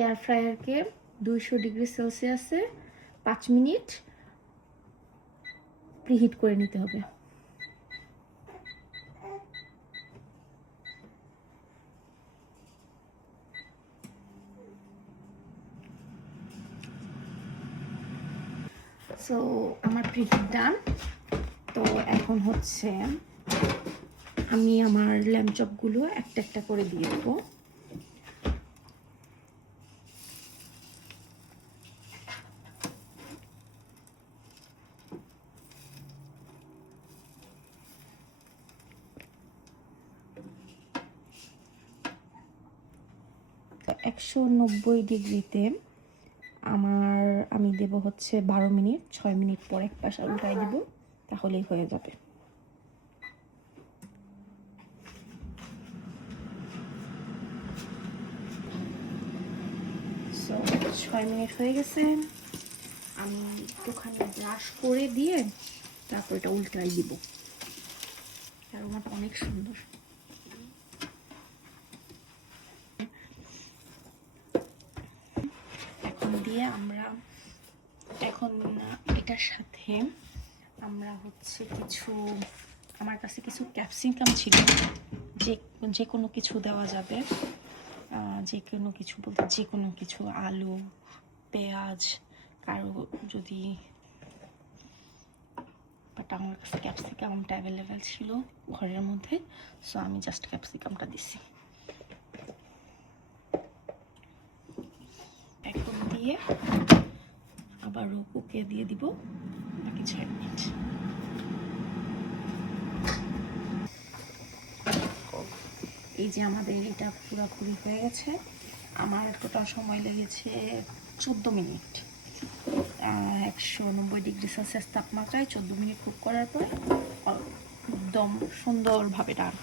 Air ফ্রায়ারকে 200 degree সেলসিয়াসে 5 minute preheat করে নিতে হবে। সো আমার প্রিহিট ডান। তো এখন হচ্ছে আমি আমার ল্যাম্ব চপগুলো একটা একটা করে দিয়ে দেবো। তো 190 ডিগ্রিতে আমি দেব হচ্ছে 12 মিনিট। 6 মিনিট পর এক পাশ উল্টাই দেব, তাহলেই হয়ে যাবে। সো 6 মিনিট হয়ে গেছে। আমি একটুখানি ব্রাশ করে দিয়ে তারপর এটা উল্টাই দিব। অ্যারোমাটা অনেক সুন্দর। এখন এটার সাথে আমরা হচ্ছে আমার কাছে কিছু ক্যাপসিকাম ছিল, যে কোনো কিছু দেওয়া যাবে। যে কোনো কিছু বলতে যে কোনো কিছু, আলু, পেঁয়াজ, কারো যদি, বাট আমার কাছে ক্যাপসিকামটা অ্যাভেলেবেল ছিল ঘরের মধ্যে, সো আমি জাস্ট ক্যাপসিকামটা দিছি। এখন দিয়ে আবারও কুকে দিয়ে দিব বাকি 6 মিনিট। এই যে আমাদের এটা পুরোপুরি হয়ে গেছে। আমার টোটাল সময় লেগেছে 14 মিনিট। 190 ডিগ্রি সেলসিয়াস তাপমাত্রায় 14 মিনিট কুক করার পরে একদম সুন্দরভাবে ডান।